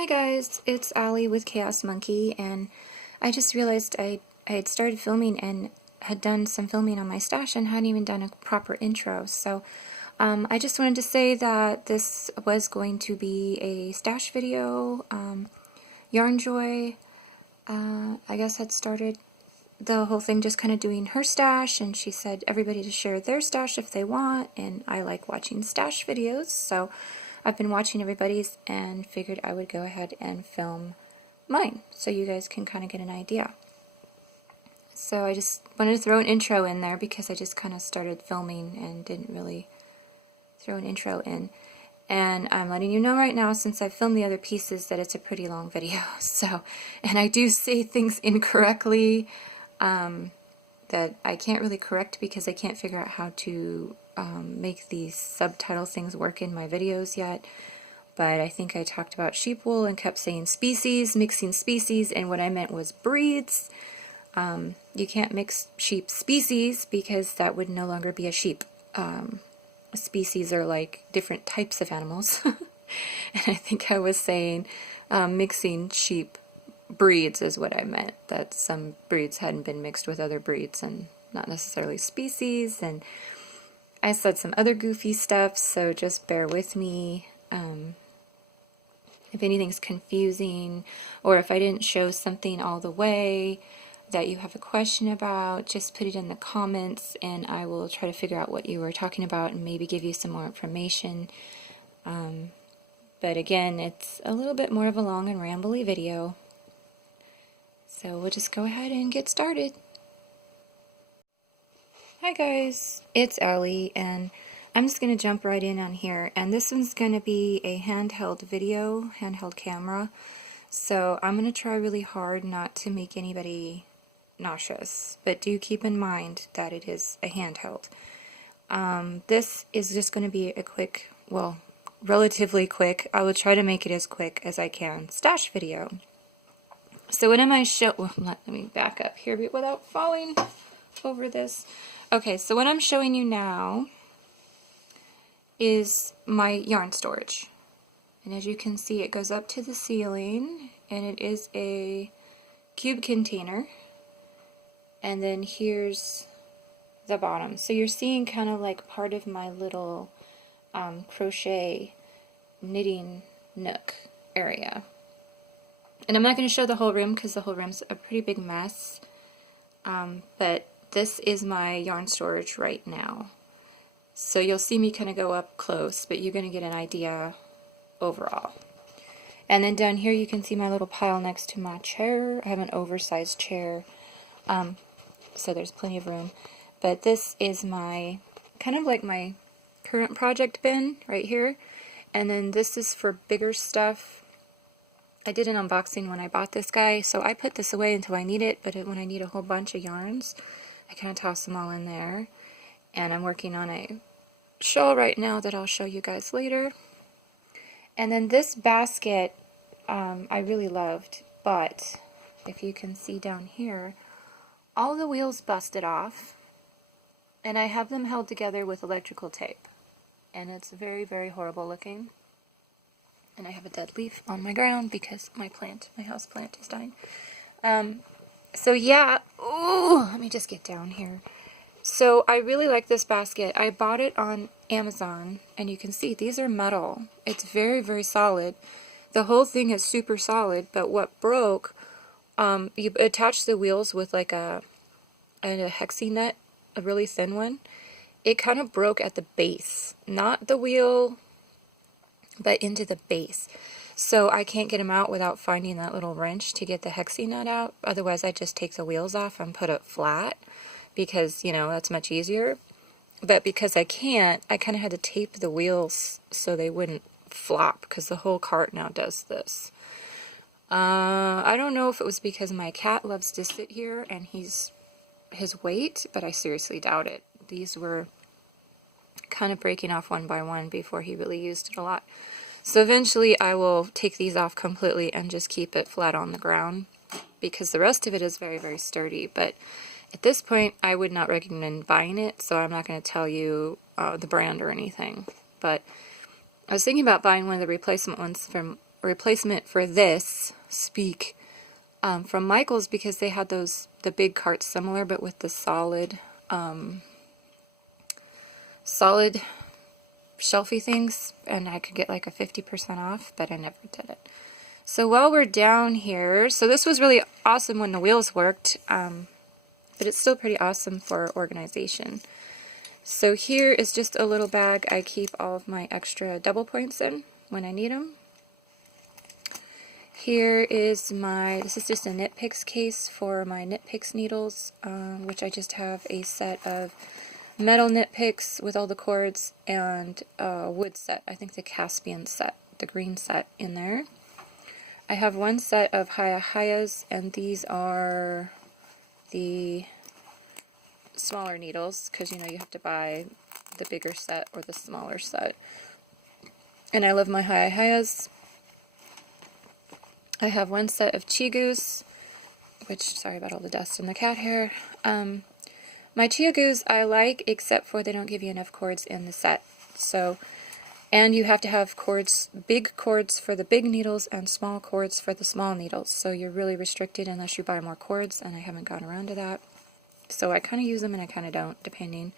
Hi guys, it's Allie with Chaos Monkey, and I just realized I had started filming and had done some filming on my stash and hadn't even done a proper intro. So I just wanted to say that this was going to be a stash video. Yarn Joy, I guess, had started the whole thing just kind of doing her stash, and she said everybody to share their stash if they want, and I like watching stash videos, so I've been watching everybody's and figured I would go ahead and film mine so you guys can kind of get an idea. So I just wanted to throw an intro in there because I just kind of started filming and didn't really throw an intro in. And I'm letting you know right now, since I filmed the other pieces, that it's a pretty long video. So, and I do say things incorrectly that I can't really correct because I can't figure out how to make these subtitle things work in my videos yet. But I think I talked about sheep wool and kept saying species, mixing species, and what I meant was breeds. You can't mix sheep species because that would no longer be a sheep. Species are like different types of animals. And I think I was saying mixing sheep breeds is what I meant, that some breeds hadn't been mixed with other breeds and not necessarily species, and I said some other goofy stuff, so just bear with me. If anything's confusing, or if I didn't show something all the way that you have a question about, just put it in the comments and I will try to figure out what you were talking about and maybe give you some more information. But again, it's a little bit more of a long and rambly video. So we'll just go ahead and get started. Hi guys, it's Allie, and I'm just going to jump right in on here, and this one's going to be a handheld video, handheld camera, so I'm going to try really hard not to make anybody nauseous, but do keep in mind that it is a handheld. This is just going to be a quick, well, relatively quick, I will try to make it as quick as I can, stash video. So what am I well, let me back up here without falling over this. Okay, so what I'm showing you now is my yarn storage. And as you can see, it goes up to the ceiling, and it is a cube container. And then here's the bottom. So you're seeing kind of like part of my little crochet knitting nook area. And I'm not going to show the whole room because the whole room's a pretty big mess. But this is my yarn storage right now. So you'll see me kind of go up close, but you're going to get an idea overall. And then down here you can see my little pile next to my chair. I have an oversized chair, so there's plenty of room. But this is my, kind of like my current project bin right here. And then this is for bigger stuff. I did an unboxing when I bought this guy, so I put this away until I need it, but when I need a whole bunch of yarns, I kind of toss them all in there. And I'm working on a shawl right now that I'll show you guys later. And then this basket I really loved, but if you can see down here, all the wheels busted off, and I have them held together with electrical tape. And it's very, very horrible looking. And I have a dead leaf on my ground because my house plant is dying. So yeah, ooh, let me just get down here. So I really like this basket. I bought it on Amazon, and you can see these are metal. It's very, very solid. The whole thing is super solid, but what broke, you attach the wheels with like a hexie nut, a really thin one. It kind of broke at the base, not the wheel, but into the base. So I can't get them out without finding that little wrench to get the hexie nut out. Otherwise I just take the wheels off and put it flat because, you know, that's much easier. But because I can't, I kind of had to tape the wheels so they wouldn't flop because the whole cart now does this. I don't know if it was because my cat loves to sit here and his weight, but I seriously doubt it. These were kind of breaking off one by one before he really used it a lot. So eventually I will take these off completely and just keep it flat on the ground because the rest of it is very, very sturdy. But at this point I would not recommend buying it, so I'm not going to tell you the brand or anything. But I was thinking about buying one of the replacement ones from replacement for this Speak from Michael's, because they had the big carts similar, but with the solid shelfie things, and I could get like a 50% off, but I never did it. So while we're down here, so this was really awesome when the wheels worked, but it's still pretty awesome for organization. So here is just a little bag I keep all of my extra double points in when I need them. Here is this is just a Knit Picks case for my Knit Picks needles, which I just have a set of metal Knit Picks with all the cords and a wood set, I think the Caspian set, the green set in there. I have one set of Hayahayas, and these are the smaller needles, because you know you have to buy the bigger set or the smaller set. And I love my Hayahayas. I have one set of Chigus, which, sorry about all the dust and the cat hair. My Chigus I like, except for they don't give you enough cords in the set. So, and you have to have cords, big cords for the big needles and small cords for the small needles. So you're really restricted unless you buy more cords, and I haven't gotten around to that. So I kind of use them and I kind of don't, depending.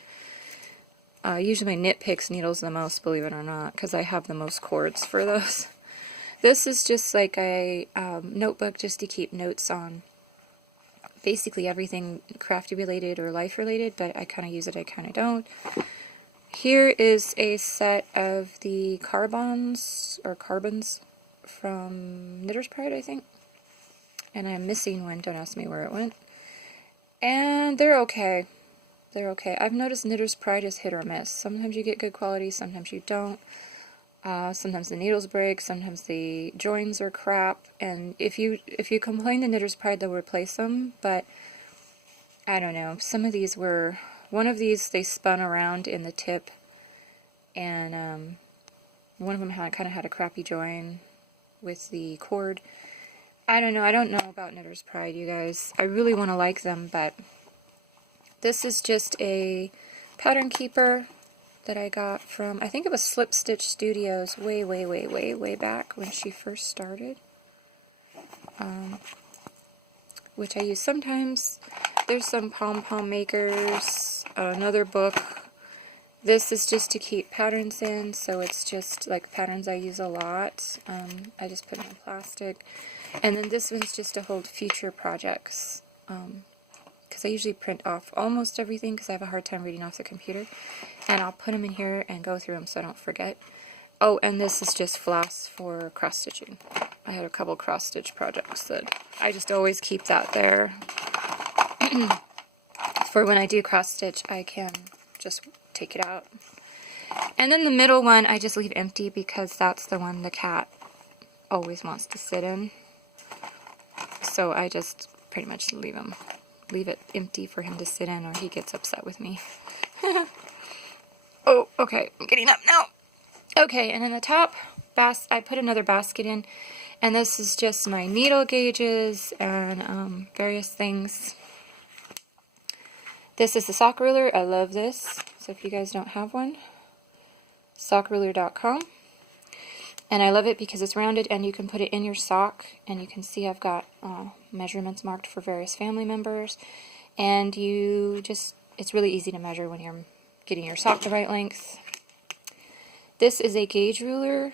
Usually my Knit Picks needles the most, believe it or not, because I have the most cords for those. This is just like a notebook just to keep notes on basically everything crafty related or life related, but I kind of use it, I kind of don't. Here is a set of the carbons from Knitter's Pride, I think. And I'm missing one, don't ask me where it went. And they're okay. They're okay. I've noticed Knitter's Pride is hit or miss. Sometimes you get good quality, sometimes you don't. Sometimes the needles break, sometimes the joins are crap, and if you complain to Knitter's Pride, they'll replace them, but I don't know. Some of these were, one of these they spun around in the tip, and one of them kind of had a crappy join with the cord. I don't know. I don't know about Knitter's Pride, you guys. I really want to like them, but this is just a pattern keeper that I got from, I think it was Slip Stitch Studios way back when she first started, which I use sometimes. There's some pom-pom makers, another book. This is just to keep patterns in, so it's just like patterns I use a lot. I just put them in plastic. And then this one's just to hold future projects, because I usually print off almost everything because I have a hard time reading off the computer. And I'll put them in here and go through them so I don't forget. Oh, and this is just floss for cross stitching. I had a couple cross stitch projects that I just always keep that there. For when I do cross stitch, I can just take it out. And then the middle one I just leave empty because that's the one the cat always wants to sit in. So I just pretty much leave it empty for him to sit in, or he gets upset with me. Oh, okay, I'm getting up now. Okay, and in the top, I put another basket in, and this is just my needle gauges and various things. This is the sock ruler. I love this. So if you guys don't have one, sockruler.com. And I love it because it's rounded and you can put it in your sock, and you can see I've got measurements marked for various family members, and it's really easy to measure when you're getting your sock the right length. This is a gauge ruler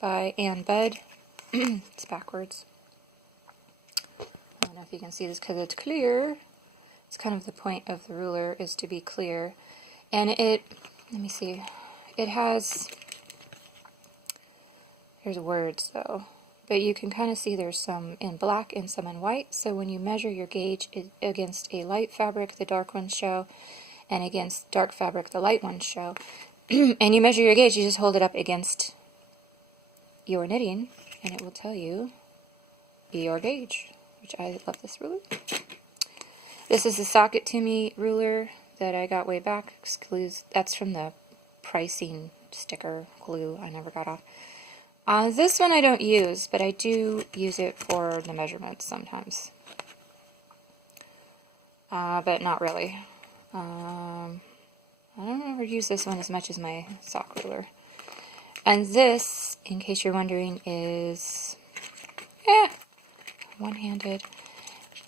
by Ann Budd. It's backwards. I don't know if you can see this because it's clear. It's kind of the point of the ruler is to be clear. And let me see, it has, there's words though, but you can kind of see there's some in black and some in white. So when you measure your gauge against a light fabric, the dark ones show, and against dark fabric, the light ones show. And you measure your gauge, you just hold it up against your knitting, and it will tell you your gauge, which I love this ruler. This is the Socket to Me ruler that I got way back. That's from the pricing sticker glue I never got off. This one I don't use, but I do use it for the measurements sometimes. But not really. I don't ever use this one as much as my sock ruler. And this, in case you're wondering, is one-handed.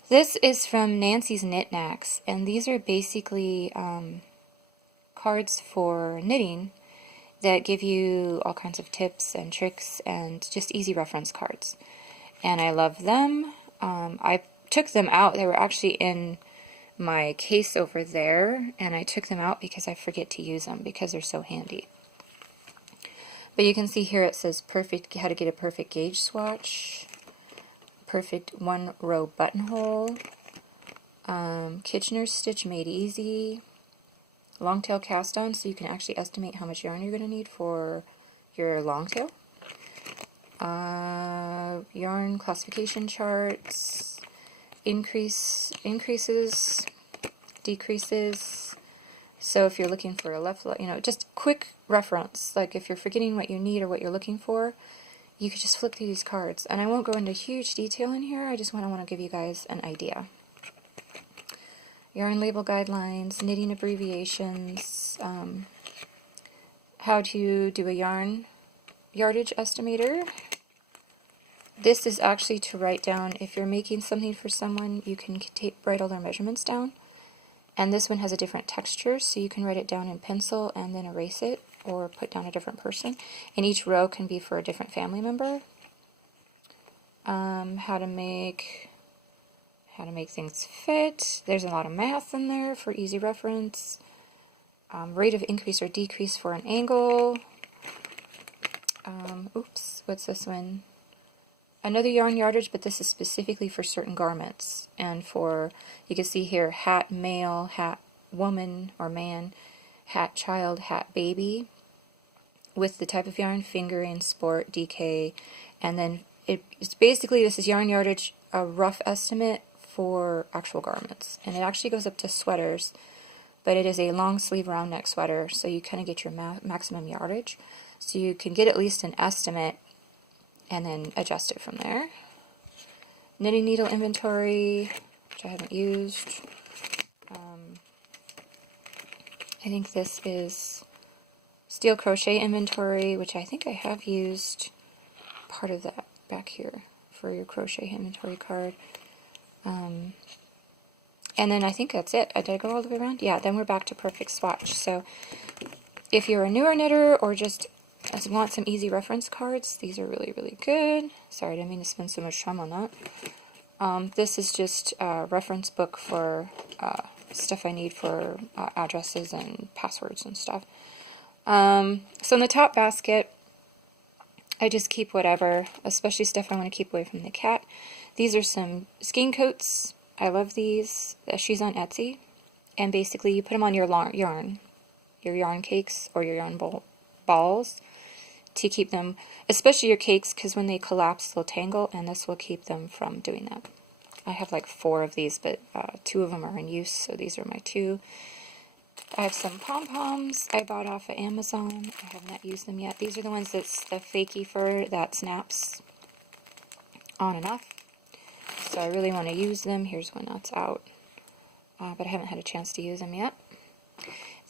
This is from Nancy's Knit Knacks, and these are basically cards for knitting that give you all kinds of tips and tricks and just easy reference cards. And I love them. I took them out. They were actually in my case over there, and I took them out because I forget to use them because they're so handy. But you can see here it says perfect, how to get a perfect gauge swatch, perfect one row buttonhole, Kitchener's stitch made easy, long tail cast on so you can actually estimate how much yarn you're going to need for your long tail, yarn classification charts, increases, decreases. So if you're looking for a left, just quick reference, like if you're forgetting what you need or what you're looking for, you could just flip through these cards. And I won't go into huge detail in here, I just want to give you guys an idea. Yarn label guidelines, knitting abbreviations, how to do a yarn yardage estimator. This is actually to write down, if you're making something for someone, you can write all their measurements down. And this one has a different texture, so you can write it down in pencil and then erase it, or put down a different person. And each row can be for a different family member. How to make things fit. There's a lot of math in there for easy reference. Rate of increase or decrease for an angle. Oops, what's this one? Another yarn yardage, but this is specifically for certain garments. And for, you can see here, hat male, hat woman or man, hat child, hat baby, with the type of yarn, fingering, sport, DK, and then it's basically, this is yarn yardage, a rough estimate for actual garments. And it actually goes up to sweaters, but it is a long sleeve round neck sweater, so you kind of get your maximum yardage. So you can get at least an estimate and then adjust it from there. Knitting needle inventory, which I haven't used. I think this is steel crochet inventory, which I think I have used part of that back here for your crochet inventory card. And then I think that's it. Did I go all the way around? Yeah, then we're back to perfect swatch. So if you're a newer knitter or just want some easy reference cards, these are really, really good. Sorry, I didn't mean to spend so much time on that. This is just a reference book for stuff I need for addresses and passwords and stuff. So in the top basket, I just keep whatever, especially stuff I want to keep away from the cat. These are some skein coats. I love these. She's on Etsy. And basically you put them on your yarn cakes or your yarn balls to keep them, especially your cakes, because when they collapse they'll tangle, and this will keep them from doing that. I have like 4 of these, but 2 of them are in use, so these are my 2. I have some pom-poms I bought off of Amazon. I have not used them yet. These are the ones that's the fakey fur that snaps on and off. So I really want to use them. Here's one that's out. But I haven't had a chance to use them yet.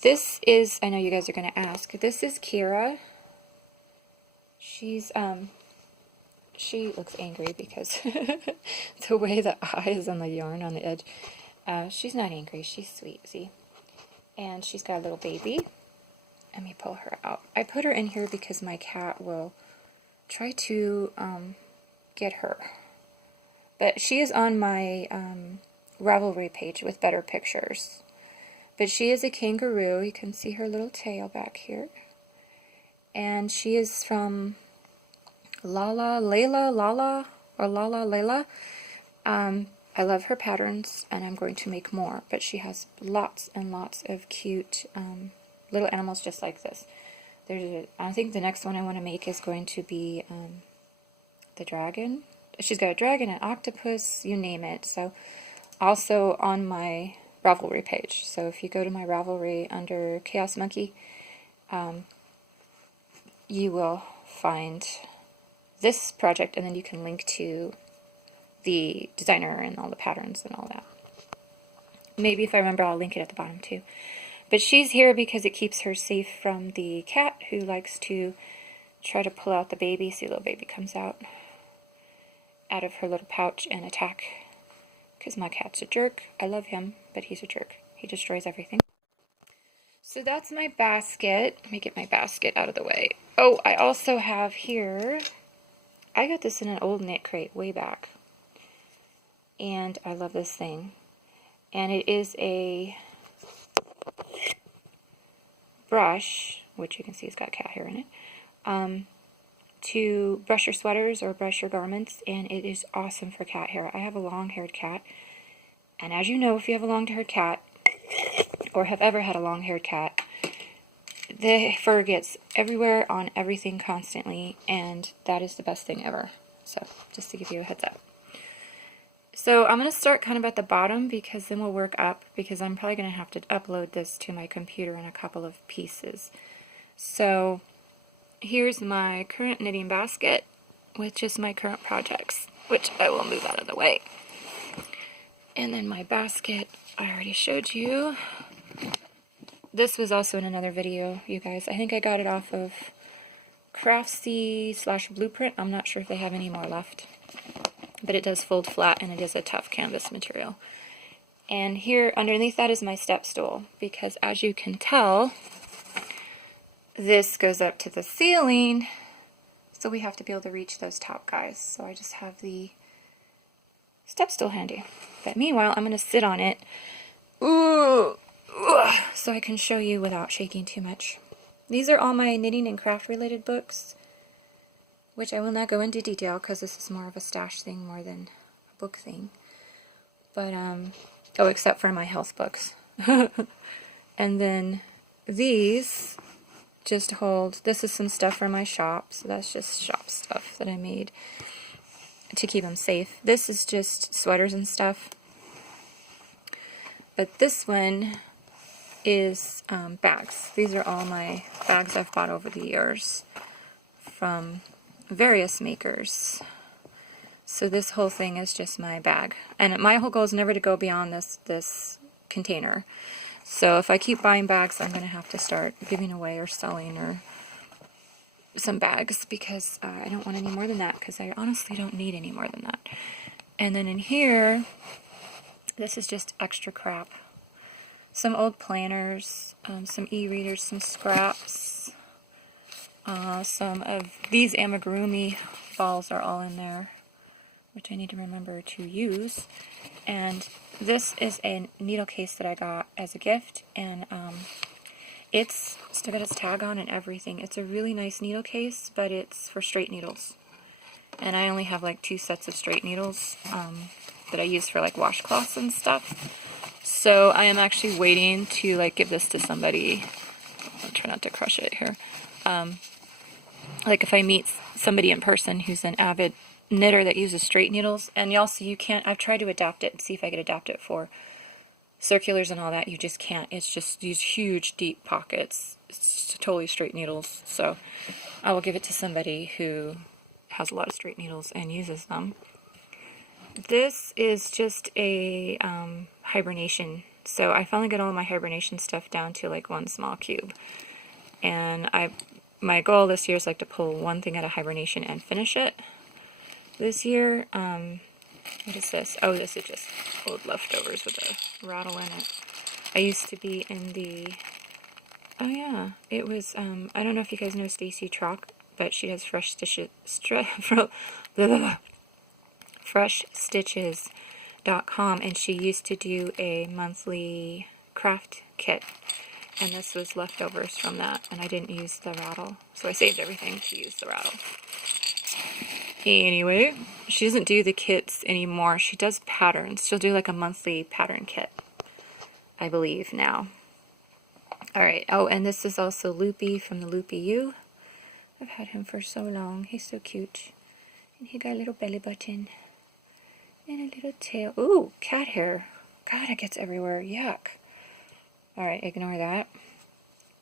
This is, I know you guys are going to ask, this is Kira. She looks angry because the way the eye is on the yarn on the edge. She's not angry, she's sweet, see? And she's got a little baby. Let me pull her out. I put her in here because my cat will try to get her. But she is on my Ravelry page with better pictures. But she is a kangaroo. You can see her little tail back here. And she is from Lala Layla. I love her patterns, and I'm going to make more. But she has lots and lots of cute little animals just like this. I think the next one I want to make is going to be the dragon. She's got a dragon, an octopus, you name it. So also on my Ravelry page. So if you go to my Ravelry under Chaos Monkey, you will find this project, and then you can link to the designer and all the patterns and all that. Maybe if I remember, I'll link it at the bottom too. But she's here because it keeps her safe from the cat, who likes to try to pull out the baby. See, little baby comes out of her little pouch and attack. Because my cat's a jerk. I love him, but he's a jerk. He destroys everything. So that's my basket. Let me get my basket out of the way. Oh, I also have here, I got this in an old knit crate way back. And I love this thing. And it is a brush, which you can see it's got cat hair in it, to brush your sweaters or brush your garments, and it is awesome for cat hair. I have a long-haired cat, and as you know, if you have a long-haired cat, or have ever had a long-haired cat, the fur gets everywhere on everything constantly, and that is the best thing ever. So, just to give you a heads up. So I'm going to start kind of at the bottom, because then we'll work up, because I'm probably going to have to upload this to my computer in a couple of pieces. So here's my current knitting basket with just my current projects, which I will move out of the way. And then my basket, I already showed you. This was also in another video, you guys. I think I got it off of crafty/blueprint. I'm not sure if they have any more left. But it does fold flat, and it is a tough canvas material. And here underneath that is my step stool, because as you can tell, this goes up to the ceiling, so we have to be able to reach those top guys. So I just have the step stool handy. But meanwhile, I'm going to sit on it, so I can show you without shaking too much. These are all my knitting and craft related books, which I will not go into detail because this is more of a stash thing more than a book thing. But, oh, except for my health books. And then these just hold, this is some stuff for my shop, so that's just shop stuff that I made to keep them safe. This is just sweaters and stuff. But this one is bags. These are all my bags I've bought over the years from various makers. So this whole thing is just my bag, and my whole goal is never to go beyond this container. So if I keep buying bags, I'm going to have to start giving away or selling or some bags, because I don't want any more than that, because I honestly don't need any more than that. And then in here, this is just extra crap. Some old planners, some e-readers, some scraps. Some of these amigurumi balls are all in there, which I need to remember to use. And this is a needle case that I got as a gift, and it's still got its tag on and everything. It's a really nice needle case, but it's for straight needles. And I only have like 2 sets of straight needles that I use for like washcloths and stuff. So I am actually waiting to like give this to somebody. I'll try not to crush it here. Like if I meet somebody in person who's an avid knitter that uses straight needles, and also you can't, I've tried to adapt it and see if I could adapt it for circulars and all that, you just can't. It's just these huge deep pockets. It's just totally straight needles. So I will give it to somebody who has a lot of straight needles and uses them. This is just a hibernation. So I finally got all of my hibernation stuff down to like one small cube. And my goal this year is like to pull one thing out of hibernation and finish it. This year, what is this? Oh, this is just old leftovers with a rattle in it. I used to be in the, oh yeah, it was, I don't know if you guys know Stacy Trock, but she has Fresh Stitches, FreshStitches.com, and she used to do a monthly craft kit, and this was leftovers from that, and I didn't use the rattle, so I saved everything to use the rattle. Anyway, she doesn't do the kits anymore. She does patterns. She'll do like a monthly pattern kit, I believe, now. Alright, oh, and this is also Loopy from the Loopy U. I've had him for so long. He's so cute. And he got a little belly button. And a little tail. Ooh, cat hair. God, it gets everywhere. Yuck. Alright, ignore that.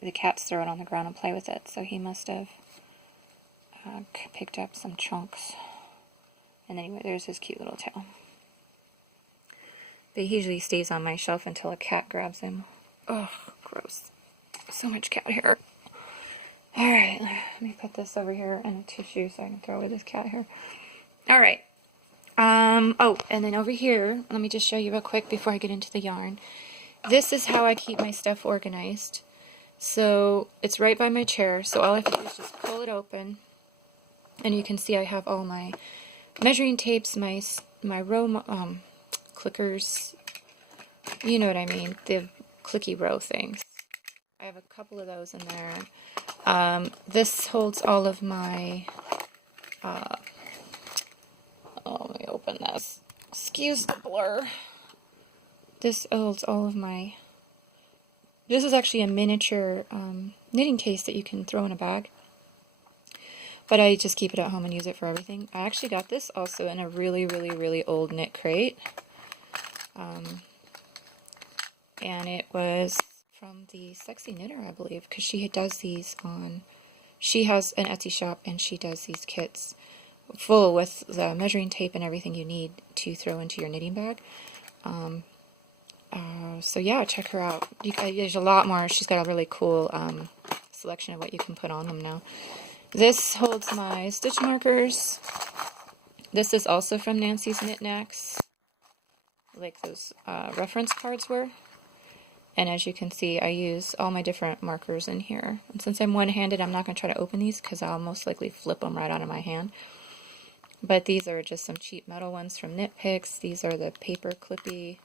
The cats throw it on the ground and play with it, so he must have picked up some chunks. And anyway, there's his cute little tail. But he usually stays on my shelf until a cat grabs him. Oh, gross. So much cat hair. Alright, let me put this over here in a tissue so I can throw away this cat hair. Alright. Oh, and then over here, let me just show you real quick before I get into the yarn. This is how I keep my stuff organized. So, it's right by my chair, so all I have to do is just pull it open. And you can see I have all my measuring tapes, my row clickers, you know what I mean, the clicky row things. I have a couple of those in there. This holds all of my, oh, let me open this. Excuse the blur. This holds all of my, this is actually a miniature knitting case that you can throw in a bag. But I just keep it at home and use it for everything. I actually got this also in a really, really, really old knit crate. And it was from the Sexy Knitter, I believe, because she does these on, she has an Etsy shop and she does these kits full with the measuring tape and everything you need to throw into your knitting bag. So yeah, check her out. There's a lot more. She's got a really cool selection of what you can put on them now. This holds my stitch markers. This is also from Nancy's Knit Knacks, like those reference cards were. And as you can see, I use all my different markers in here. And since I'm one-handed, I'm not going to try to open these because I'll most likely flip them right out of my hand. But these are just some cheap metal ones from Knit Picks. These are the paper clippy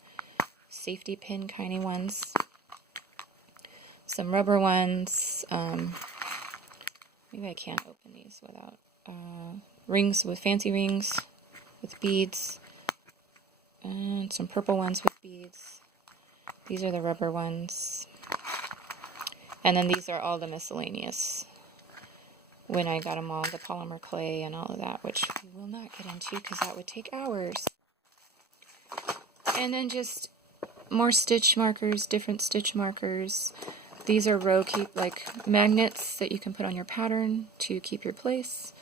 safety pin kind of ones. Some rubber ones. Maybe I can't open these without rings with fancy rings with beads. And some purple ones with beads. These are the rubber ones. And then these are all the miscellaneous. When I got them all, the polymer clay and all of that, which we will not get into because that would take hours. And then just more stitch markers, different stitch markers. These are row keep, like magnets that you can put on your pattern to keep your place.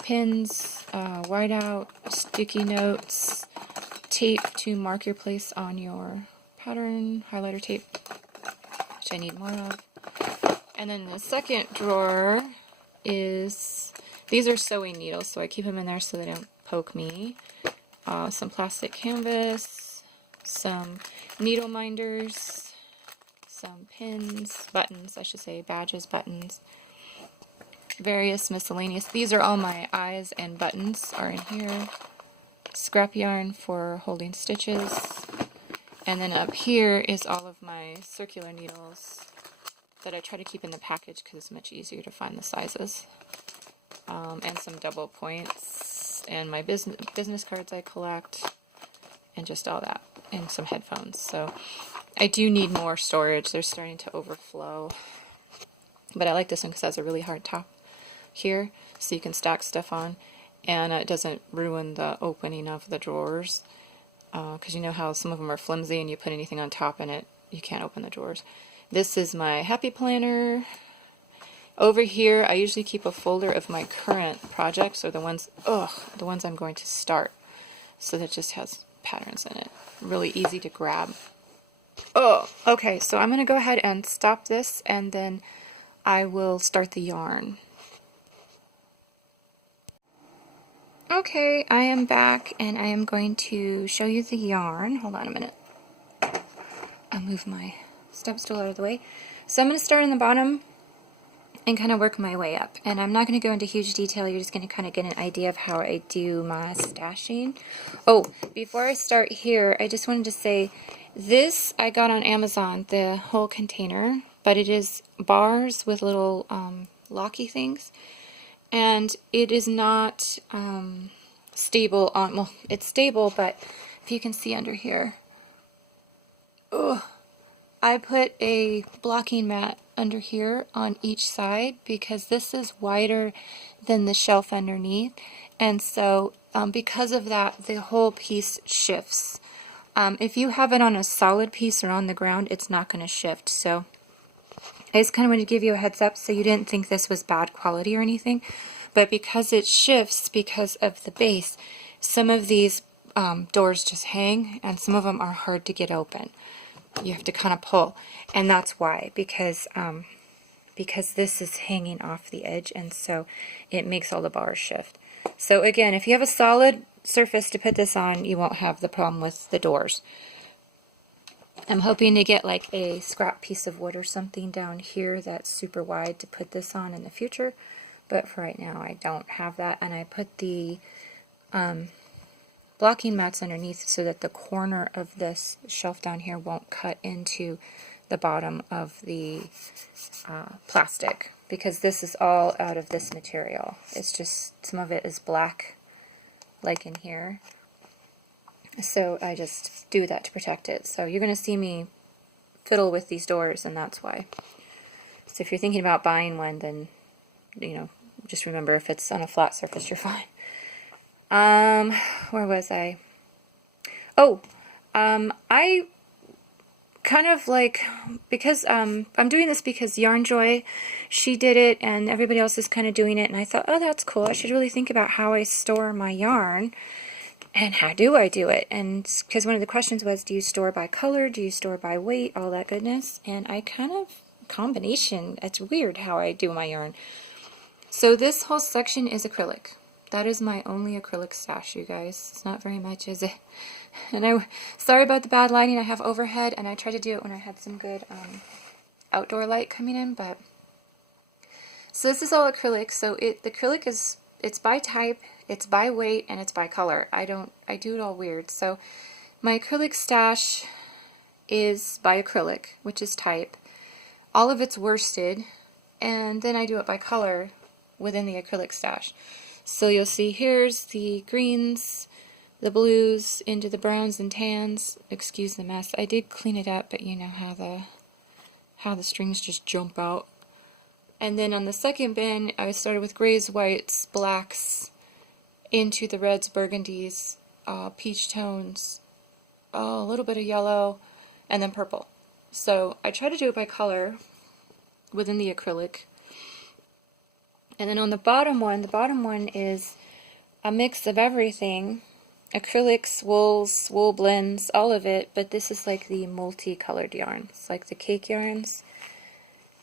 Pins, whiteout, sticky notes, tape to mark your place on your pattern, highlighter tape, which I need more of. And then the second drawer is, these are sewing needles, so I keep them in there so they don't poke me. Some plastic canvas, some needle minders, some pins, buttons, I should say, badges, buttons, various miscellaneous. These are all my eyes and buttons are in here. Scrap yarn for holding stitches. And then up here is all of my circular needles that I try to keep in the package because it's much easier to find the sizes. And some double points, and my business cards I collect, and just all that, and some headphones. So I do need more storage. They're starting to overflow. But I like this one because it has a really hard top here, so you can stack stuff on, and it doesn't ruin the opening of the drawers. Because you know how some of them are flimsy and you put anything on top and you can't open the drawers. This is my happy planner. Over here I usually keep a folder of my current projects, or the ones I'm going to start. So that just has patterns in it. Really easy to grab. Oh, okay, so I'm going to go ahead and stop this and then I will start the yarn. Okay, I am back and I am going to show you the yarn. Hold on a minute. I'll move my step stool out of the way. So I'm going to start in the bottom and kind of work my way up. And I'm not going to go into huge detail. You're just going to kind of get an idea of how I do my stashing. Oh, before I start here, I just wanted to say this I got on Amazon, the whole container, but it is bars with little locky things. And it is not stable on, well, it's stable, but if you can see under here, I put a blocking mat under here on each side because this is wider than the shelf underneath. And so because of that, the whole piece shifts. If you have it on a solid piece or on the ground, it's not going to shift. So I just kind of wanted to give you a heads up so you didn't think this was bad quality or anything. But because it shifts because of the base, some of these doors just hang and some of them are hard to get open. You have to kind of pull. And that's why, because because this is hanging off the edge, and so it makes all the bars shift. So again, if you have a solid surface to put this on, you won't have the problem with the doors. I'm hoping to get like a scrap piece of wood or something down here that's super wide to put this on in the future, but for right now I don't have that, and I put the blocking mats underneath so that the corner of this shelf down here won't cut into the bottom of the plastic, because this is all out of this material. It's just, some of it is black like in here, so I just do that to protect it. So you're going to see me fiddle with these doors, and that's why. So if you're thinking about buying one, then, you know, just remember, if it's on a flat surface, you're fine. Where was I? Oh, I kind of like, because I'm doing this because Yarn Joy, she did it, and everybody else is kind of doing it, and I thought, oh, that's cool. I should really think about how I store my yarn, and how do I do it? And because one of the questions was, do you store by color, do you store by weight, all that goodness, and I kind of, combination, it's weird how I do my yarn. So this whole section is acrylic. That is my only acrylic stash, you guys. It's not very much, is it? And sorry about the bad lighting. I have overhead, and I tried to do it when I had some good outdoor light coming in, but... So this is all acrylic. So the acrylic is, it's by type, it's by weight, and it's by color. I do it all weird. So my acrylic stash is by acrylic, which is type. All of it's worsted, and then I do it by color within the acrylic stash. So you'll see here's the greens, the blues, into the browns and tans. Excuse the mess. I did clean it up, but you know how the strings just jump out. And then on the second bin, I started with grays, whites, blacks, into the reds, burgundies, peach tones, a little bit of yellow, and then purple. So I try to do it by color within the acrylic. And then on the bottom one is a mix of everything. Acrylics, wools, wool blends, all of it, but this is like the multicolored yarns, like the cake yarns.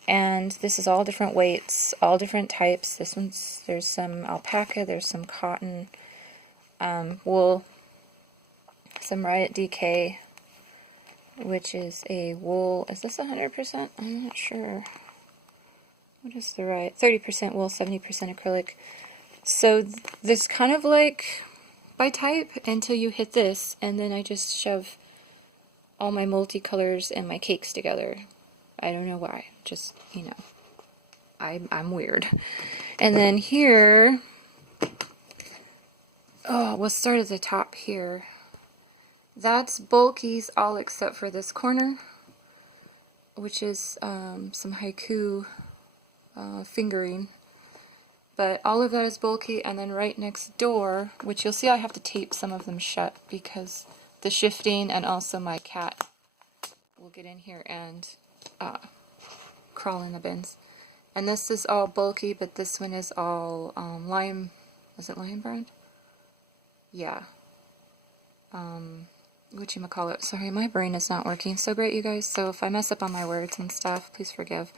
And this is all different weights, all different types. There's some alpaca, there's some cotton, wool, some Riot DK, which is a wool. Is this 100%? I'm not sure. What is the right? 30% wool, 70% acrylic. So this kind of like by type until you hit this, and then I just shove all my multicolors and my cakes together. I don't know why. Just, you know, I'm weird. And then here, oh, we'll start at the top here. That's bulkies all except for this corner, which is some haiku fingering, but all of that is bulky. And then right next door, which you'll see I have to tape some of them shut because the shifting, and also my cat will get in here and crawl in the bins. And this is all bulky, but this one is all lime, is it lime brown? Yeah. Whatchamacallit, sorry, my brain is not working so great, you guys, so if I mess up on my words and stuff, please forgive.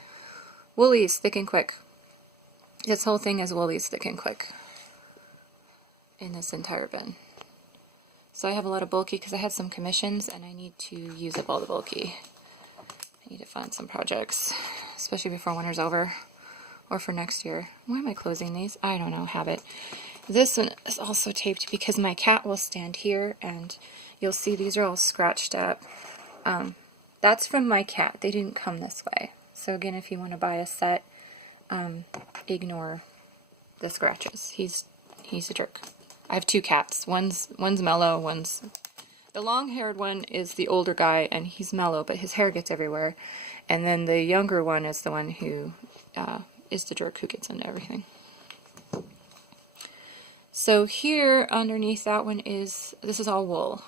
Woolies, thick and quick. This whole thing is woolies, thick and quick in this entire bin. So I have a lot of bulky because I had some commissions and I need to use up all the bulky. I need to find some projects, especially before winter's over or for next year. Why am I closing these? I don't know, habit. This one is also taped because my cat will stand here, and you'll see these are all scratched up. That's from my cat. They didn't come this way. So again, if you want to buy a set, ignore the scratches. He's a jerk. I have two cats. One's mellow, the long-haired one is the older guy, and he's mellow, but his hair gets everywhere. And then the younger one is the one who is the jerk who gets into everything. So here underneath that one this is all wool.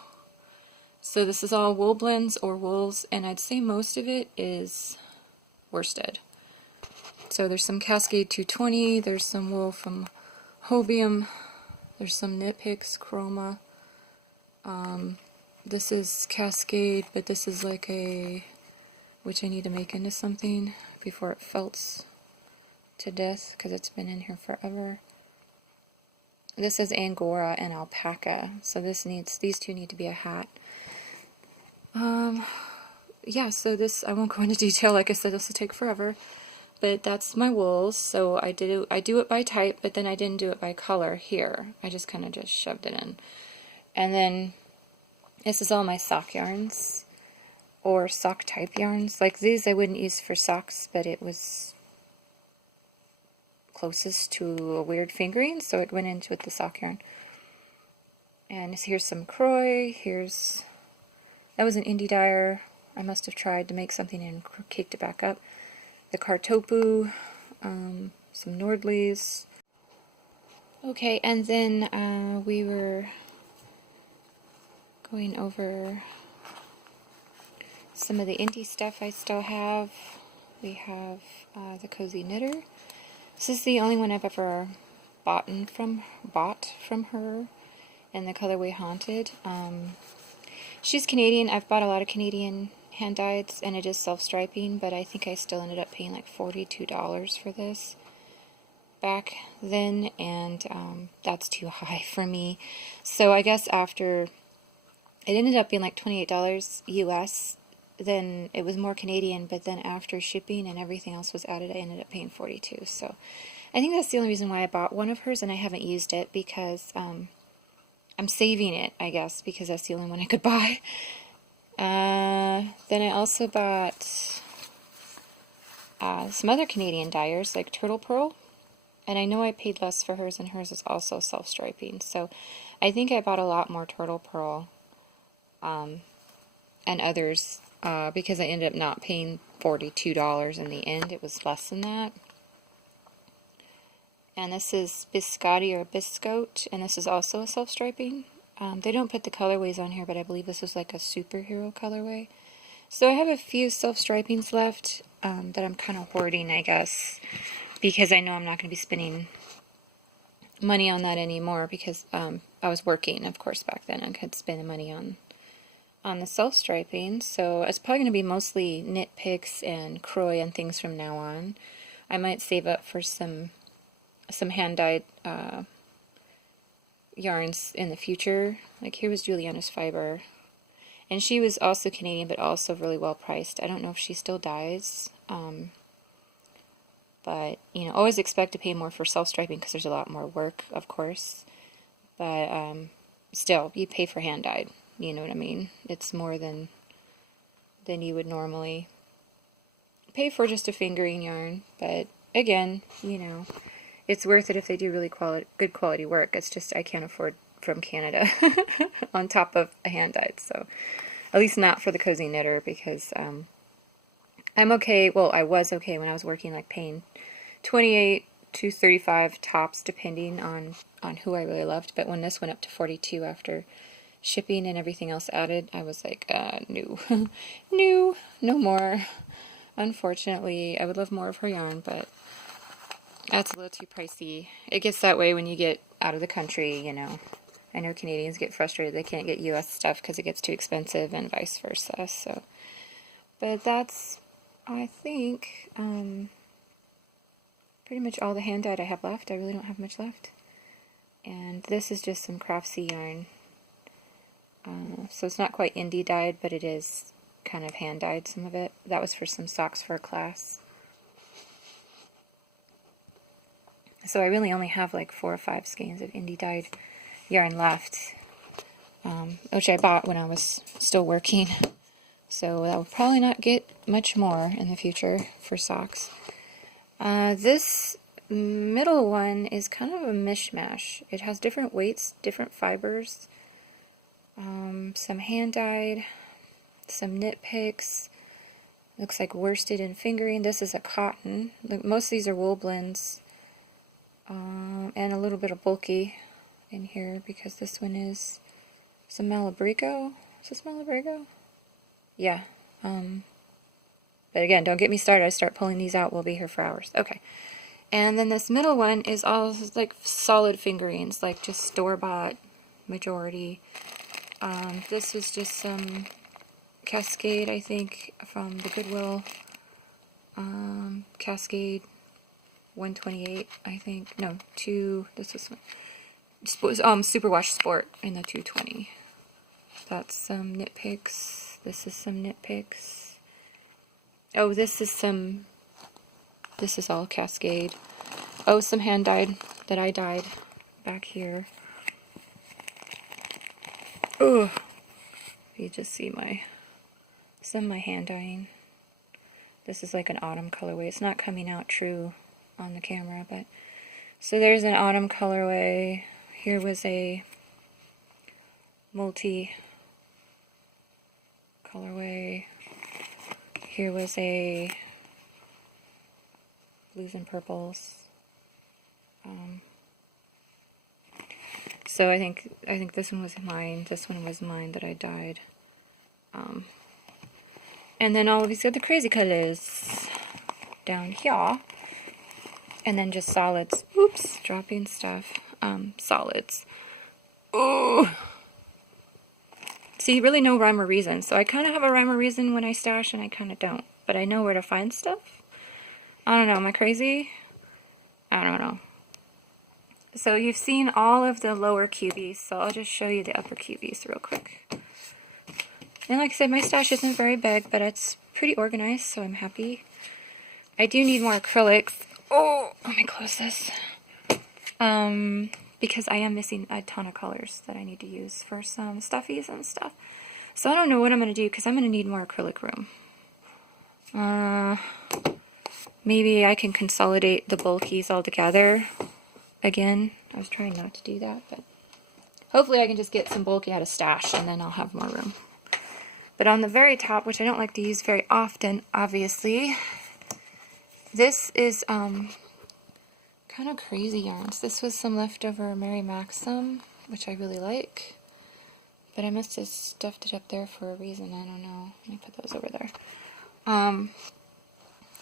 So this is all wool blends or wools, and I'd say most of it is worsted. So there's some Cascade 220, there's some wool from Hobium, there's some Knit Picks, Chroma. This is Cascade, but this is like which I need to make into something before it felts. to death because it's been in here forever. This is Angora and alpaca, so these two need to be a hat. Yeah, so this, I won't go into detail, like I said, this will take forever. But that's my wools, so I do it by type, but then I didn't do it by color here. I just kind of just shoved it in. And then this is all my sock yarns, or sock type yarns. Like these I wouldn't use for socks, but it was closest to a weird fingering, so it went into with the sock yarn. And here's some Croy, that was an indie dyer. I must have tried to make something and caked it back up. The Kartopu, some Nordleys. Okay, and then we were going over some of the indie stuff I still have. We have the Cozy Knitter. This is the only one I've ever bought from her in the colorway Haunted. She's Canadian. I've bought a lot of Canadian hand dyeds, and it is self-striping, but I think I still ended up paying like $42 for this back then, and that's too high for me. So I guess after it ended up being like $28 US, then it was more Canadian, but then after shipping and everything else was added, I ended up paying $42. So I think that's the only reason why I bought one of hers, and I haven't used it because I'm saving it, I guess, because that's the only one I could buy. Then I also bought some other Canadian dyers, like Turtle Pearl, and I know I paid less for hers, and hers is also self-striping, so I think I bought a lot more Turtle Pearl and others because I ended up not paying $42 in the end. It was less than that. And this is Biscotti or Biscote, and this is also a self-striping. They don't put the colorways on here, but I believe this is like a superhero colorway. So I have a few self-stripings left that I'm kind of hoarding, I guess, because I know I'm not going to be spending money on that anymore because I was working, of course, back then. I could spend the money on the self-striping. So it's probably going to be mostly knit picks and Croy and things from now on. I might save up for some hand-dyed yarns in the future. Like here was Juliana's Fiber, and she was also Canadian but also really well priced. I don't know if she still dyes, but you know, always expect to pay more for self-striping because there's a lot more work, of course, but still you pay for hand-dyed, you know what I mean. It's more than you would normally pay for just a fingering yarn, but again, you know, it's worth it if they do really good quality work. It's just I can't afford from Canada on top of a hand-dyed, so at least not for the Cozy Knitter, because I'm okay. Well, I was okay when I was working, like paying $28 to $35 tops, depending on who I really loved. But when this went up to $42 after shipping and everything else added, I was like, no, no more. Unfortunately, I would love more of her yarn, but that's a little too pricey. It gets that way when you get out of the country, you know. I know Canadians get frustrated they can't get US stuff because it gets too expensive and vice versa. So, but that's, I think, pretty much all the hand-dyed I have left. I really don't have much left. And this is just some crafty yarn. So it's not quite indie dyed, but it is kind of hand-dyed, some of it. That was for some socks for a class. So I really only have like 4 or 5 skeins of indie dyed yarn left, which I bought when I was still working. So I will probably not get much more in the future for socks. This middle one is kind of a mishmash. It has different weights, different fibers, some hand-dyed, some knit picks. Looks like worsted and fingering. This is a cotton. Most of these are wool blends. And a little bit of bulky in here because this one is some Malabrigo. Is this Malabrigo? Yeah. But again, don't get me started. I start pulling these out, we'll be here for hours. Okay. And then this middle one is all like solid fingerings, like just store-bought majority. This was just some Cascade, I think, from the Goodwill. Cascade 128, I think. No, this is Superwash Sport in the 220. That's some knit picks. This is some knit picks. Oh, this is all Cascade. Oh, some hand dyed that I dyed back here. Oh, you just see some of my hand dyeing. This is like an autumn colorway. It's not coming out true on the camera, but so there's an autumn colorway. Here was a multi colorway. Here was a blues and purples. So I think this one was mine. This one was mine that I dyed. And then all of these other crazy colors down here. And then just solids. Oops, dropping stuff. Solids. Ooh. See, really no rhyme or reason. So I kind of have a rhyme or reason when I stash, and I kind of don't. But I know where to find stuff. I don't know. Am I crazy? I don't know. So you've seen all of the lower cubies, so I'll just show you the upper cubies real quick. And like I said, my stash isn't very big, but it's pretty organized, so I'm happy. I do need more acrylics. Oh, let me close this. Because I am missing a ton of colors that I need to use for some stuffies and stuff. So I don't know what I'm going to do, because I'm going to need more acrylic room. Maybe I can consolidate the bulkies all together. Again, I was trying not to do that, but hopefully I can just get some bulky out of stash, and then I'll have more room. But on the very top, which I don't like to use very often, obviously, this is kind of crazy yarns. This was some leftover Mary Maxim, which I really like, but I must have stuffed it up there for a reason. I don't know. Let me put those over there.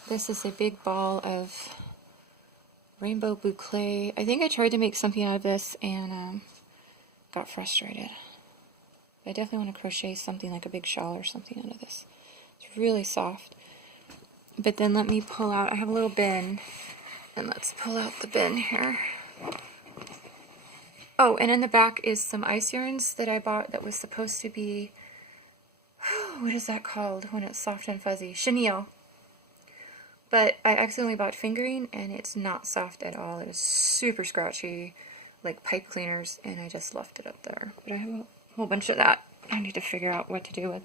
This is a big ball of Rainbow Boucle. I think I tried to make something out of this and got frustrated. I definitely want to crochet something like a big shawl or something out of this. It's really soft. But then let me pull out, I have a little bin, and let's pull out the bin here. Oh, and in the back is some ice yarns that I bought that was supposed to be, what is that called when it's soft and fuzzy? Chenille. But I accidentally bought fingering, and it's not soft at all. It is super scratchy, like pipe cleaners, and I just left it up there. But I have a whole bunch of that I need to figure out what to do with.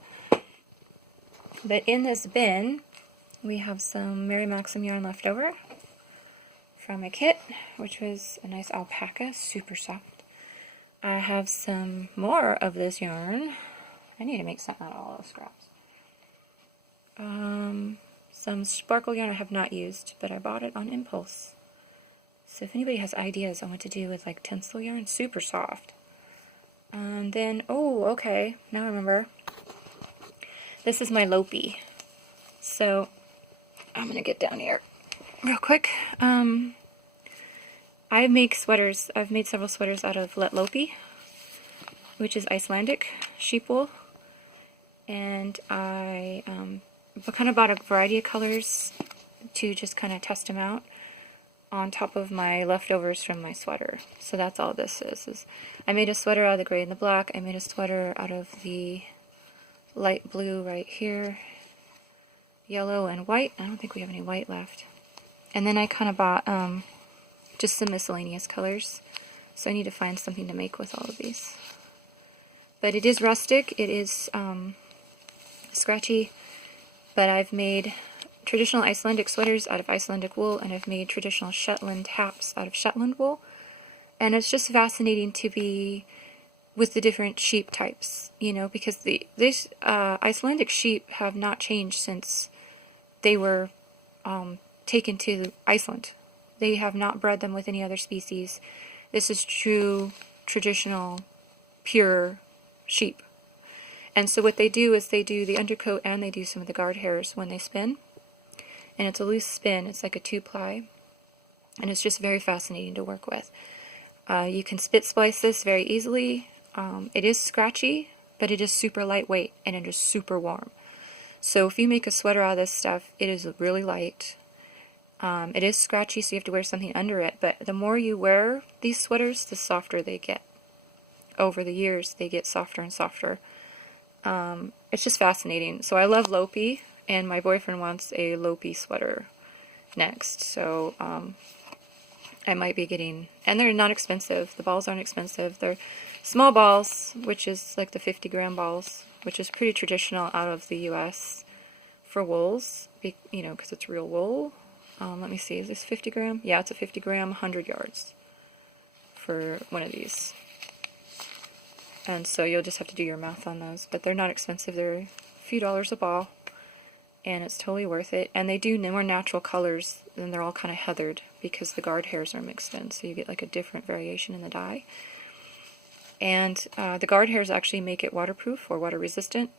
But in this bin, we have some Mary Maxim yarn left over from a kit, which was a nice alpaca, super soft. I have some more of this yarn. I need to make something out of all those scraps. Some sparkle yarn I have not used, but I bought it on impulse. So if anybody has ideas on what to do with like tinsel yarn, super soft. And then, oh, okay, now I remember. This is my Lopi. So I'm gonna get down here real quick. I make sweaters. I've made several sweaters out of Let Lopi, which is Icelandic sheep wool. And I kind of bought a variety of colors to just kind of test them out on top of my leftovers from my sweater. So that's all this is I made a sweater out of the gray and the black. I made a sweater out of the light blue right here, yellow and white. I don't think we have any white left. And then I kind of bought just some miscellaneous colors. So I need to find something to make with all of these. But it is rustic. It is scratchy. But I've made traditional Icelandic sweaters out of Icelandic wool, and I've made traditional Shetland hats out of Shetland wool. And it's just fascinating to be with the different sheep types, you know, because these Icelandic sheep have not changed since they were taken to Iceland. They have not bred them with any other species. This is true, traditional, pure sheep. And so what they do is they do the undercoat and they do some of the guard hairs when they spin. And it's a loose spin. It's like a 2-ply. And it's just very fascinating to work with. You can spit splice this very easily. It is scratchy, but it is super lightweight and it is super warm. So if you make a sweater out of this stuff, it is really light. It is scratchy, so you have to wear something under it, but the more you wear these sweaters, the softer they get. Over the years, they get softer and softer. It's just fascinating. So I love Lopi, and my boyfriend wants a Lopi sweater next, so I might be getting, and they're not expensive. The balls aren't expensive. They're small balls, which is like the 50-gram balls, which is pretty traditional out of the US for wools, you know, because it's real wool. Let me see, is this 50 gram? Yeah, it's a 50 gram, 100 yards for one of these. And so you'll just have to do your math on those, but they're not expensive. They're a few dollars a ball, and it's totally worth it. And they do more natural colors, and they're all kind of heathered because the guard hairs are mixed in, so you get like a different variation in the dye. And the guard hairs actually make it waterproof or water resistant.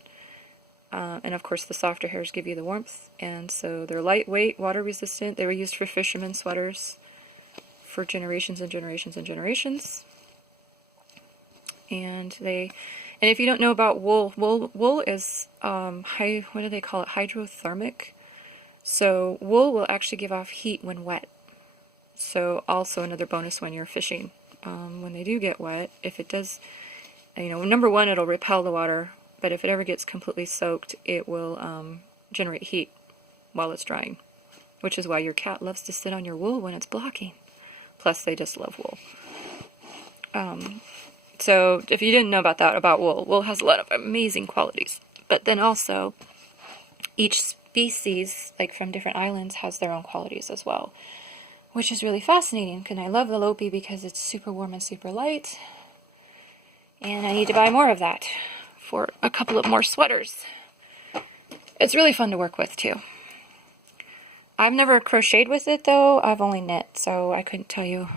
And of course the softer hairs give you the warmth, and so they're lightweight, water resistant. They were used for fishermen sweaters for generations and generations and generations. And if you don't know about wool is what do they call it? Hydrothermic. So wool will actually give off heat when wet. So also another bonus when you're fishing. When they do get wet, if it does, you know, number one, it'll repel the water, but if it ever gets completely soaked, it will generate heat while it's drying, which is why your cat loves to sit on your wool when it's blocking. Plus, they just love wool. So if you didn't know about that, about wool, wool has a lot of amazing qualities. But then also, each species, like from different islands, has their own qualities as well, which is really fascinating. And I love the Lopi because it's super warm and super light. And I need to buy more of that for a couple of more sweaters. It's really fun to work with, too. I've never crocheted with it, though. I've only knit, so I couldn't tell you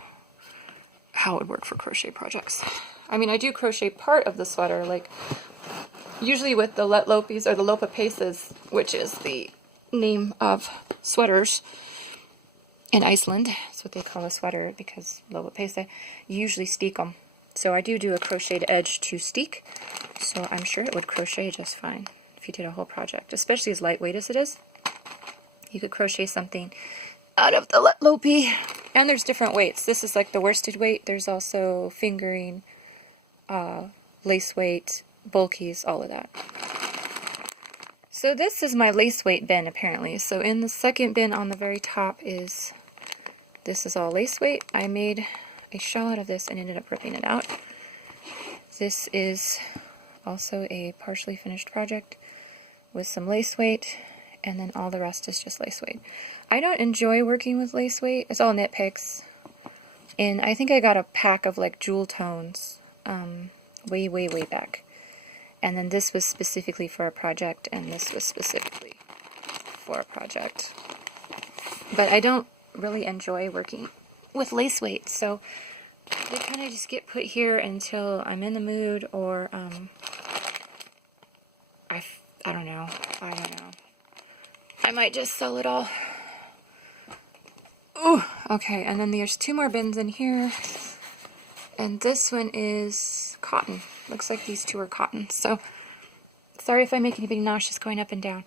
how it would work for crochet projects. I mean, I do crochet part of the sweater, like usually with the Lopis or the Lopa Paces, which is the name of sweaters in Iceland. That's what they call a sweater, because Lopa Pace, you usually steek them. So I do a crocheted edge to steek, so I'm sure it would crochet just fine if you did a whole project, especially as lightweight as it is. You could crochet something out of the Lopi. And there's different weights. This is like the worsted weight. There's also fingering, lace weight, bulkies, all of that. So this is my lace weight bin, apparently. So in the second bin on the very top this is all lace weight. I made a shawl out of this and ended up ripping it out. This is also a partially finished project with some lace weight, and then all the rest is just lace weight. I don't enjoy working with lace weight. It's all knit picks. And I think I got a pack of like jewel tones way, way, way back. And then this was specifically for a project, and this was specifically for a project. But I don't really enjoy working with lace weight, so they kind of just get put here until I'm in the mood, or I don't know. I might just sell it all. Ooh, okay, and then there's two more bins in here. And this one is cotton. Looks like these two are cotton. So, sorry if I make anybody nauseous going up and down.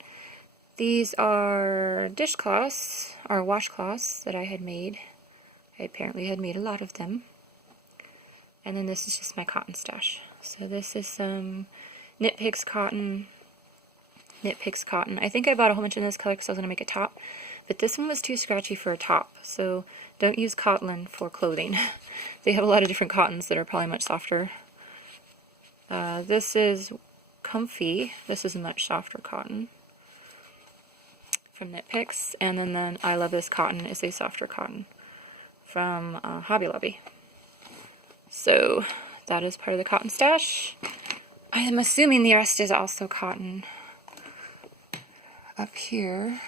These are dishcloths, or washcloths that I had made. I apparently had made a lot of them. And then this is just my cotton stash. So this is some Knit Picks cotton. Knit Picks cotton. I think I bought a whole bunch in this color because I was going to make a top. But this one was too scratchy for a top. So don't use cotton for clothing. They have a lot of different cottons that are probably much softer. This is Comfy. This is a much softer cotton from Knit Picks. And then I Love This Cotton is a softer cotton from Hobby Lobby. So that is part of the cotton stash. I am assuming the rest is also cotton. Up here.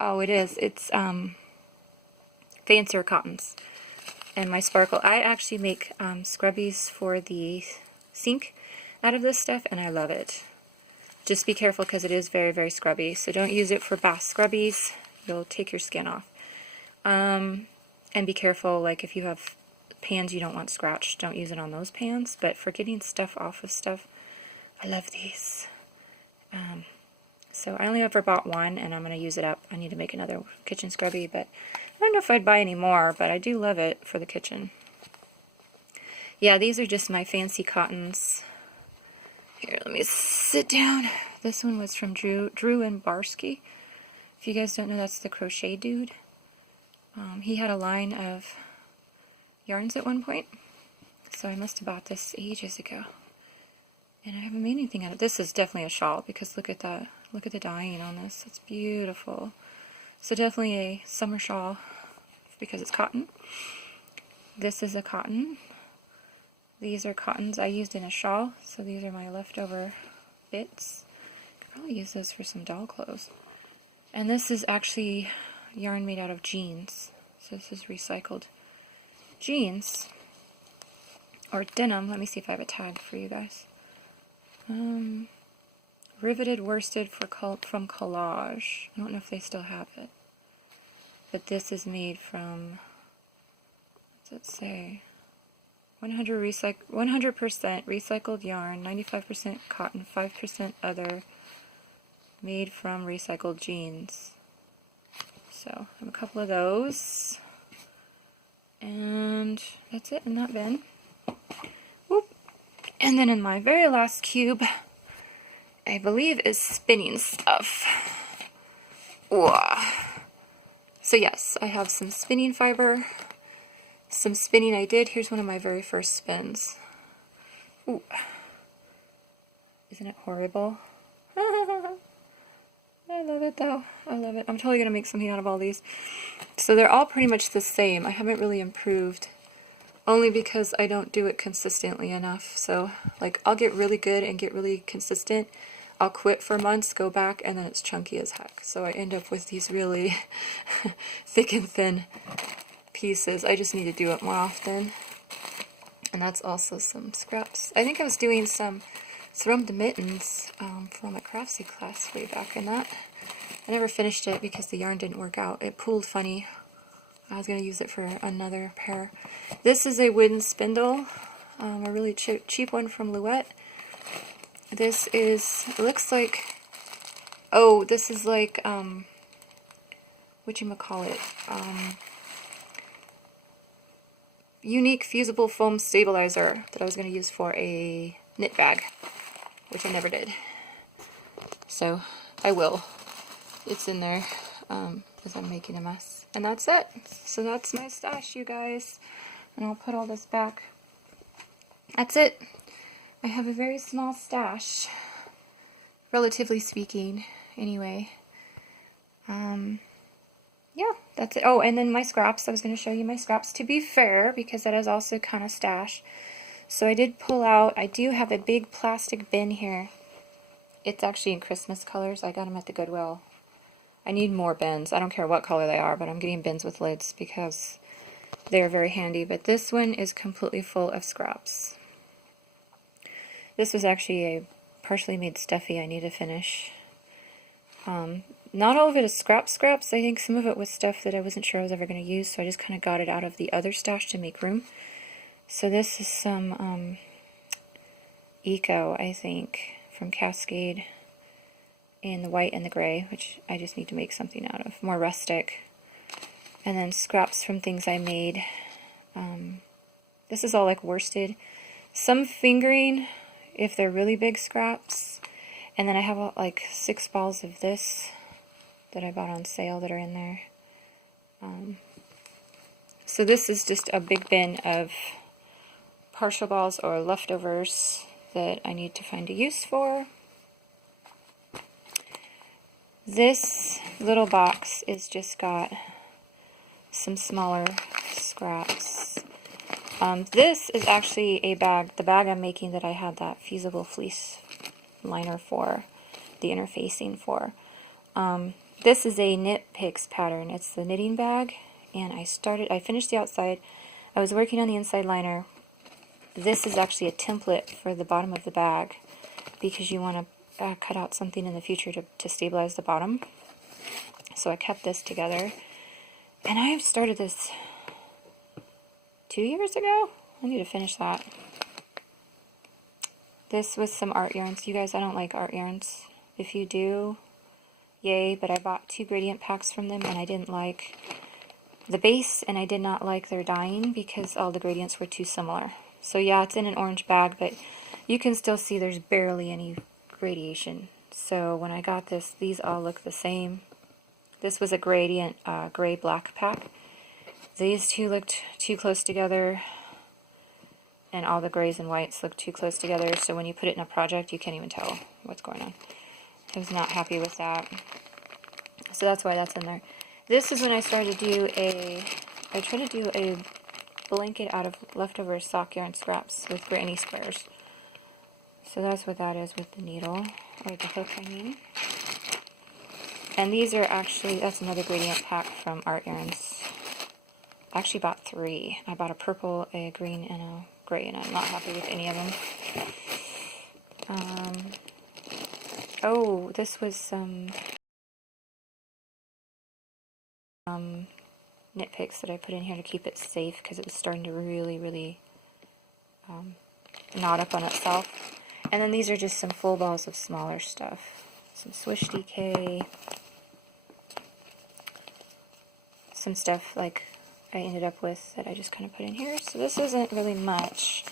Oh, it is. It's fancier cottons. And my sparkle. I actually make scrubbies for the sink out of this stuff, and I love it. Just be careful because it is very, very scrubby. So don't use it for bath scrubbies. You'll take your skin off. And be careful, like if you have pans you don't want scratched, don't use it on those pans. But for getting stuff off of stuff, I love these. So I only ever bought one, and I'm going to use it up. I need to make another kitchen scrubby, but I don't know if I'd buy any more, but I do love it for the kitchen. Yeah, these are just my fancy cottons. Here, let me sit down. This one was from Drew and Barsky. If you guys don't know, that's the crochet dude. He had a line of yarns at one point, so I must have bought this ages ago. And I haven't made anything out of it. This is definitely a shawl, because look at that. Look at the dyeing on this. It's beautiful. So definitely a summer shawl, because it's cotton. This is a cotton. These are cottons I used in a shawl, so these are my leftover bits. Could probably use those for some doll clothes. And this is actually yarn made out of jeans. So this is recycled jeans, or denim. Let me see if I have a tag for you guys. Riveted worsted from Collage. I don't know if they still have it. But this is made from, what's it say? 100% recycled yarn, 95% cotton, 5% other, made from recycled jeans. So I have a couple of those. And that's it in that bin. Whoop. And then in my very last cube, I believe is spinning stuff. Ooh. So yes, I have some spinning fiber. Some spinning I did. Here's one of my very first spins. Ooh. Isn't it horrible? I love it though. I love it. I'm totally going to make something out of all these. So they're all pretty much the same. I haven't really improved. Only because I don't do it consistently enough. So, like, I'll get really good and get really consistent. I'll quit for months, go back, and then it's chunky as heck. So I end up with these really thick and thin pieces. I just need to do it more often. And that's also some scraps. I think I was doing some thrummed mittens from a crafty class way back in that. I never finished it because the yarn didn't work out. It pulled funny. I was going to use it for another pair. This is a wooden spindle, a really cheap one from Louette. This is, it looks like, oh, this is like, whatchamacallit, unique fusible foam stabilizer that I was going to use for a knit bag, which I never did. So, I will. It's in there, as I'm making a mess. And that's it. So that's my stash, you guys. And I'll put all this back. That's it. I have a very small stash, relatively speaking, anyway. Yeah, that's it. Oh, and then my scraps. I was going to show you my scraps. To be fair, because that is also kind of stash. So I did pull out, I do have a big plastic bin here. It's actually in Christmas colors. I got them at the Goodwill. I need more bins. I don't care what color they are, but I'm getting bins with lids because they're very handy. But this one is completely full of scraps. This was actually a partially made stuffy I need to finish. Not all of it is scraps. I think some of it was stuff that I wasn't sure I was ever going to use, so I just kind of got it out of the other stash to make room. So this is some Eco, I think, from Cascade, in the white and the gray, which I just need to make something out of. More rustic. And then scraps from things I made. This is all like worsted. Some fingering, if they're really big scraps. And then I have like 6 balls of this that I bought on sale that are in there. So this is just a big bin of partial balls or leftovers that I need to find a use for. This little box is just got some smaller scraps. This is actually a bag, the bag I'm making that I had that fusible fleece liner for, the interfacing for. This is a Knit Picks pattern. It's the knitting bag, and I finished the outside. I was working on the inside liner. This is actually a template for the bottom of the bag because you want to cut out something in the future to stabilize the bottom. So I kept this together. And I started this 2 years ago. I need to finish that. This was some art yarns. You guys, I don't like art yarns. If you do, yay, but I bought 2 gradient packs from them and I didn't like the base and I did not like their dyeing because all the gradients were too similar. So yeah, it's in an orange bag, but you can still see there's barely any gradation. So when I got this, these all look the same. This was a gradient gray-black pack. These two looked too close together, and all the grays and whites looked too close together, so when you put it in a project, you can't even tell what's going on. I was not happy with that. So that's why that's in there. This is when I started to do I tried to do a blanket out of leftover sock yarn scraps with granny squares. So that's what that is with the needle, or the hook, I mean. And these are actually, that's another gradient pack from Art Yarns. I actually bought 3. I bought a purple, a green, and a gray, and I'm not happy with any of them. Oh, this was some nitpicks that I put in here to keep it safe because it was starting to really knot up on itself. And then these are just some full balls of smaller stuff. Some Swish DK. Some stuff like I ended up with that I just kind of put in here. So this isn't really much.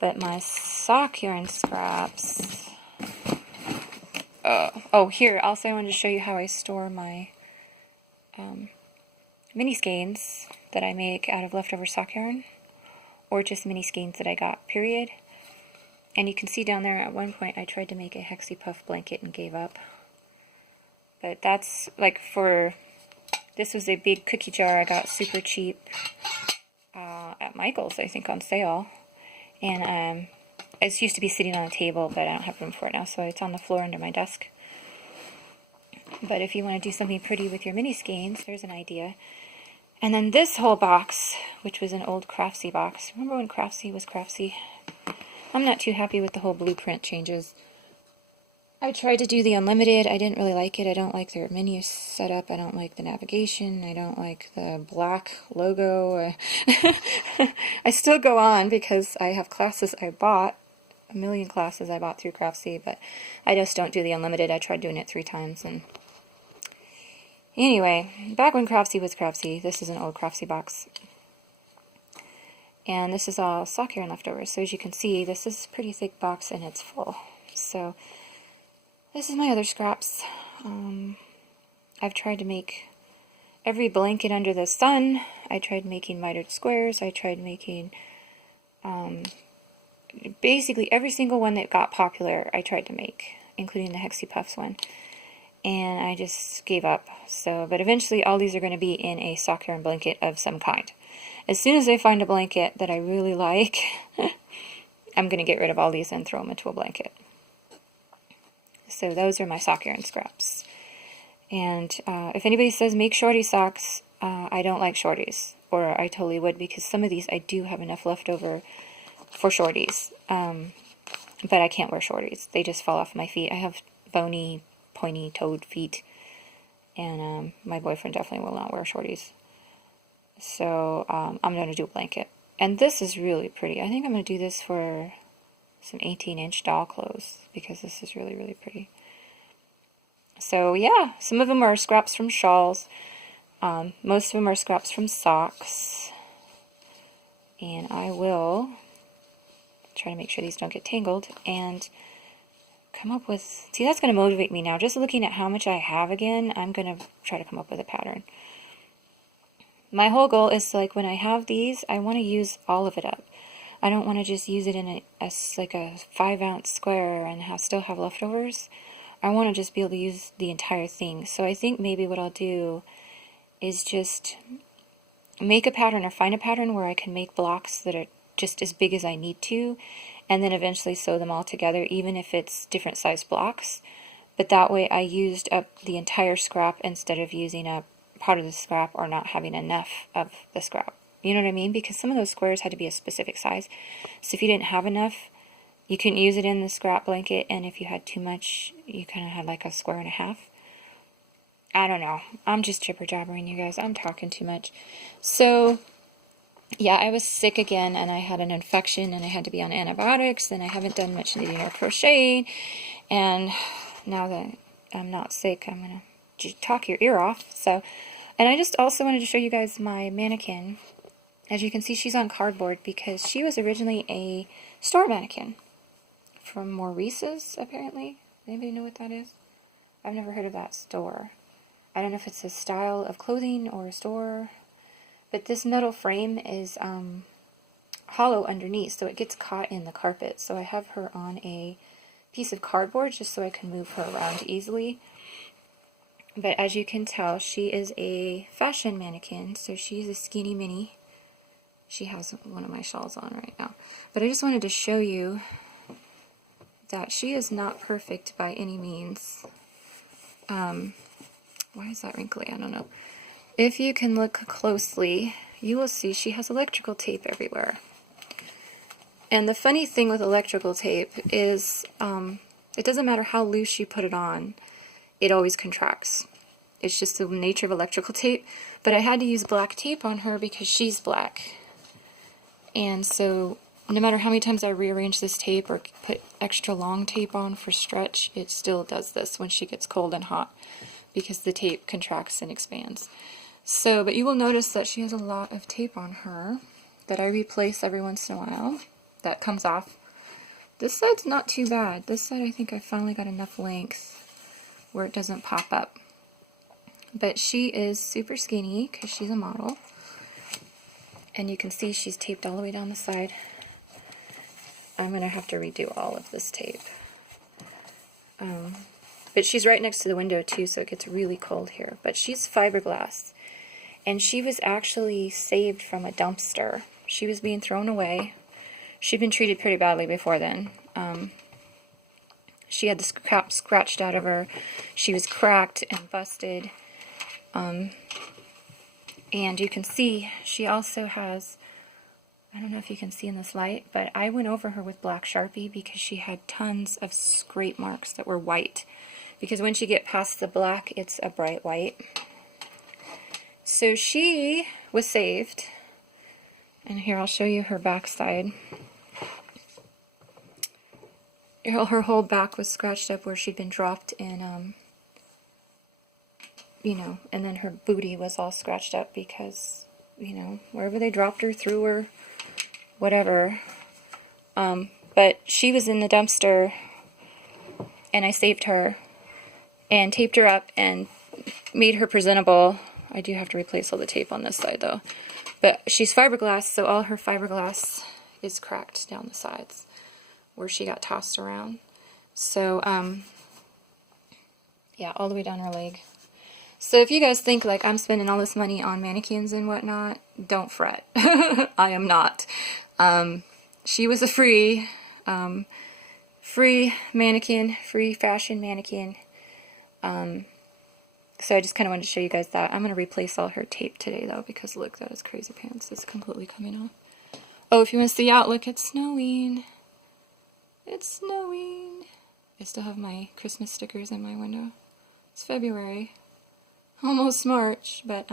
But my sock yarn scraps... oh, here, also I wanted to show you how I store my mini skeins that I make out of leftover sock yarn, or just mini skeins that I got, period. And you can see down there, at one point I tried to make a Hexie Puff blanket and gave up. But that's, like, for, this was a big cookie jar I got super cheap at Michael's, I think, on sale. And it used to be sitting on a table, but I don't have room for it now, so it's on the floor under my desk. But if you want to do something pretty with your mini skeins, there's an idea. And then this whole box, which was an old Crafty box. Remember when Crafty was Crafty? I'm not too happy with the whole blueprint changes. I tried to do the unlimited. I didn't really like it. I don't like their menu setup. I don't like the navigation. I don't like the black logo. I still go on because I have classes I bought. A million classes I bought through Crafty, but I just don't do the unlimited. I tried doing it 3 times. And anyway, back when Crafty was Crafty, this is an old Crafty box. And this is all sock yarn leftovers. So as you can see, this is a pretty thick box and it's full. So this is my other scraps. I've tried to make every blanket under the sun. I tried making mitered squares. I tried making basically every single one that got popular I tried to make, including the Hexie Puffs one. And I just gave up. So, but eventually all these are going to be in a sock yarn blanket of some kind. As soon as I find a blanket that I really like, I'm going to get rid of all these and throw them into a blanket. So those are my sock yarn scraps. And if anybody says make shorty socks, I don't like shorties. Or I totally would, because some of these I do have enough left over for shorties. But I can't wear shorties. They just fall off my feet. I have bony, pointy-toed feet. And my boyfriend definitely will not wear shorties. So I'm going to do a blanket. And this is really pretty. I think I'm going to do this for some 18-inch doll clothes, because this is really pretty. So yeah, some of them are scraps from shawls. Most of them are scraps from socks. And I will try to make sure these don't get tangled and come up with... See, that's going to motivate me now. Just looking at how much I have again, I'm going to try to come up with a pattern. My whole goal is, like, when I have these, I want to use all of it up. I don't want to just use it in like a 5-ounce square and still have leftovers. I want to just be able to use the entire thing. So I think maybe what I'll do is just make a pattern, or find a pattern where I can make blocks that are just as big as I need to, and then eventually sew them all together, even if it's different size blocks. But that way I used up the entire scrap instead of using up part of the scrap or not having enough of the scrap. You know what I mean? Because some of those squares had to be a specific size. So if you didn't have enough, you couldn't use it in the scrap blanket, and if you had too much, you kind of had like a square and a half. I don't know. I'm just jibber-jabbering, you guys. I'm talking too much. So yeah, I was sick again, and I had an infection, and I had to be on antibiotics, and I haven't done much knitting or crocheting, and now that I'm not sick, I'm going to talk your ear off. So, and I just also wanted to show you guys my mannequin. As you can see, she's on cardboard because she was originally a store mannequin from Maurice's, apparently. Anybody know what that is? I've never heard of that store. I don't know if it's a style of clothing or a store, but this metal frame is hollow underneath, so it gets caught in the carpet. So I have her on a piece of cardboard just so I can move her around easily. But as you can tell, she is a fashion mannequin, so she's a skinny mini. She has one of my shawls on right now. But I just wanted to show you that she is not perfect by any means. Why is that wrinkly? I don't know. If you can look closely, you will see she has electrical tape everywhere. And the funny thing with electrical tape is it doesn't matter how loose you put it on, it always contracts. It's just the nature of electrical tape. But I had to use black tape on her because she's black. And so no matter how many times I rearrange this tape or put extra long tape on for stretch, it still does this when she gets cold and hot because the tape contracts and expands. So, but you will notice that she has a lot of tape on her that I replace every once in a while. That comes off. This side's not too bad. This side I think I finally got enough length where it doesn't pop up. But she is super skinny because she's a model. And you can see she's taped all the way down the side. I'm going to have to redo all of this tape. But she's right next to the window too, so it gets really cold here. But she's fiberglass. And she was actually saved from a dumpster. She was being thrown away. She'd been treated pretty badly before then. She had the crap scratched out of her. She was cracked and busted. And you can see she also has, I don't know if you can see in this light, but I went over her with black Sharpie because she had tons of scrape marks that were white. Because once you get past the black, it's a bright white. So she was saved. And here, I'll show you her backside. Her whole back was scratched up where she'd been dropped in, you know, and then her booty was all scratched up because, you know, wherever they dropped her, threw her, whatever. But she was in the dumpster, and I saved her and taped her up and made her presentable. I do have to replace all the tape on this side, though. But she's fiberglass, so all her fiberglass is cracked down the sides where she got tossed around. So, yeah, all the way down her leg. So if you guys think like I'm spending all this money on mannequins and whatnot, don't fret. I am not. She was a free mannequin, free fashion mannequin. So I just kind of wanted to show you guys that. I'm going to replace all her tape today, though, because look, that is crazy pants. It's completely coming off. Oh, if you want to see out, look, it's snowing. It's snowing. I still have my Christmas stickers in my window. It's February. Almost March, but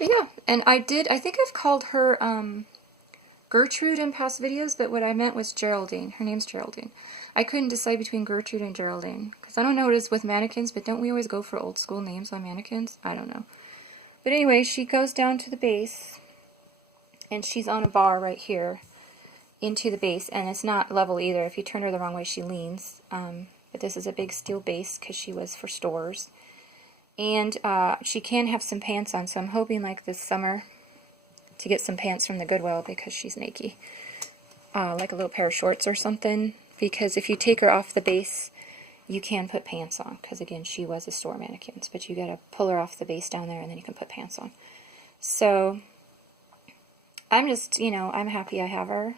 yeah. And I think I've called her Gertrude in past videos, but what I meant was Geraldine. Her name's Geraldine. I couldn't decide between Gertrude and Geraldine, because I don't know what it is with mannequins, but don't we always go for old school names on mannequins? I don't know. But anyway, she goes down to the base, and she's on a bar right here into the base, and it's not level either. If you turn her the wrong way, she leans. But this is a big steel base, because she was for stores. And she can have some pants on, so I'm hoping like this summer to get some pants from the Goodwill because she's naked. Like a little pair of shorts or something, because if you take her off the base, you can put pants on, because again, she was a store mannequin, but you gotta pull her off the base down there and then you can put pants on. So, I'm just, you know, I'm happy I have her.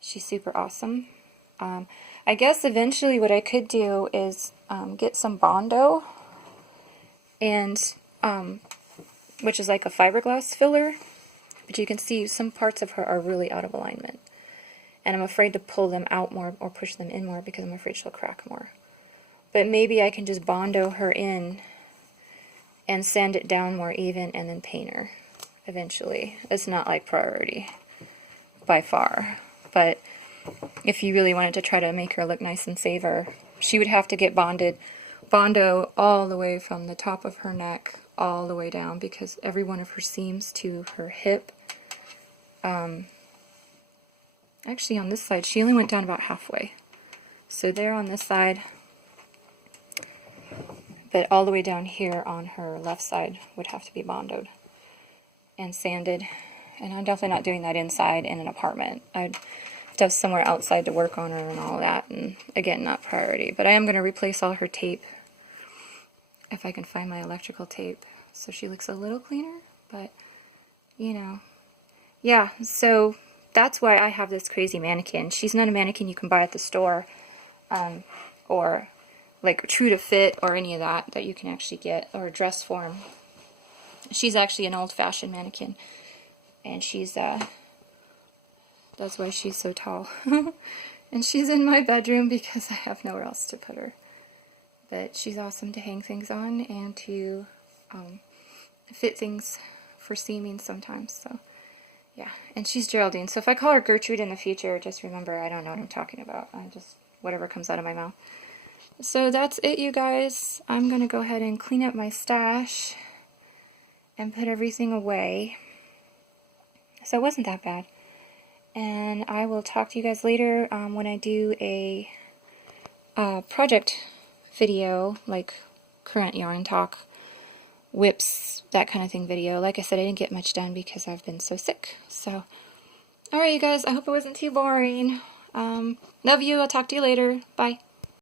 She's super awesome. I guess eventually what I could do is get some Bondo, and which is like a fiberglass filler, but you can see some parts of her are really out of alignment, and I'm afraid to pull them out more or push them in more because I'm afraid she'll crack more. But maybe I can just Bondo her in and sand it down more even and then paint her eventually. It's not like priority by far, but if you really wanted to try to make her look nice and save her, she would have to get bondo all the way from the top of her neck all the way down, because every one of her seams to her hip, actually on this side she only went down about halfway, so there on this side, but all the way down here on her left side would have to be bondoed and sanded. And I'm definitely not doing that inside in an apartment. I'd have to have somewhere outside to work on her and all that, and again, not priority. But I am going to replace all her tape, if I can find my electrical tape, so she looks a little cleaner, but, you know. Yeah, so that's why I have this crazy mannequin. She's not a mannequin you can buy at the store, or like true to fit or any of that you can actually get, or dress form. She's actually an old-fashioned mannequin, and she's that's why she's so tall. And she's in my bedroom because I have nowhere else to put her. But she's awesome to hang things on and to fit things for seaming sometimes. So yeah, and she's Geraldine. So if I call her Gertrude in the future, just remember I don't know what I'm talking about. I just, whatever comes out of my mouth. So that's it, you guys. I'm going to go ahead and clean up my stash and put everything away. So it wasn't that bad. And I will talk to you guys later when I do a project video, like current yarn talk, whips, that kind of thing video. Like I said, I didn't get much done because I've been so sick. So, alright you guys, I hope it wasn't too boring. Love you, I'll talk to you later. Bye.